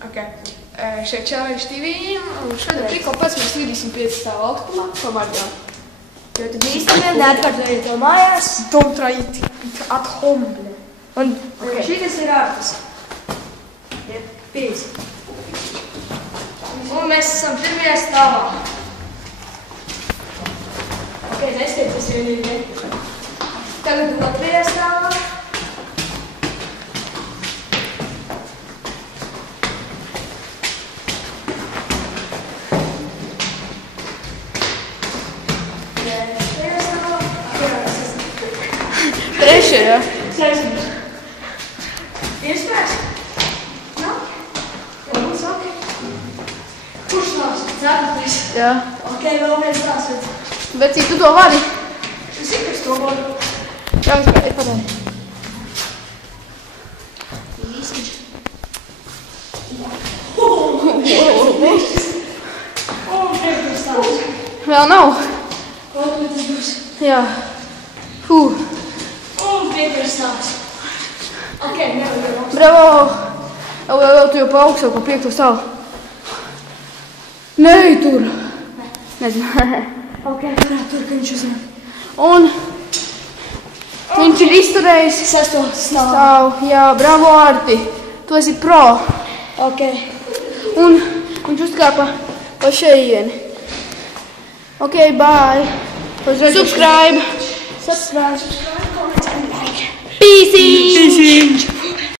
Šeit Challenge TV, un šodien tikko pats mēs vidīsim 5 stāvu augtumā, ko Marģām. Jo tu bīstamiem neatkārtojiet to mājās. Don't try it at home. Un šitas ir ārtas. Ir 5. Un mēs esam pirmajā stāvā. Ok, nestiet, tas vienīgi. Tagad otrajā stāvā. Trešajā. Sēžamies. Iespējas? Nav? Varbūt ok. Kurš nāks? 4. Jā. Ok, vēl viens nāks. Bet cik tu to vari? Es zinu, es to varu. Jā, es gribēju padari. Īsti. Priekšs stāvs. Vēl nav. Ko tu tas būs? Jā. Priekšs stāvs. Ok, nevar. Bravo! Vēl tu jau pa augstu, pa 5. stāvu. Nē, tur. Nezinu. Ok, tur, ka viņš uzņem. Un viņš ir izturējis 6. stāvu. Jā, bravo, Arti. Tu esi pro. Ok. Un viņš uzkāpa pa šeieni. Ok, bye. Subscribe. Subscribe, comment, and like. Peace.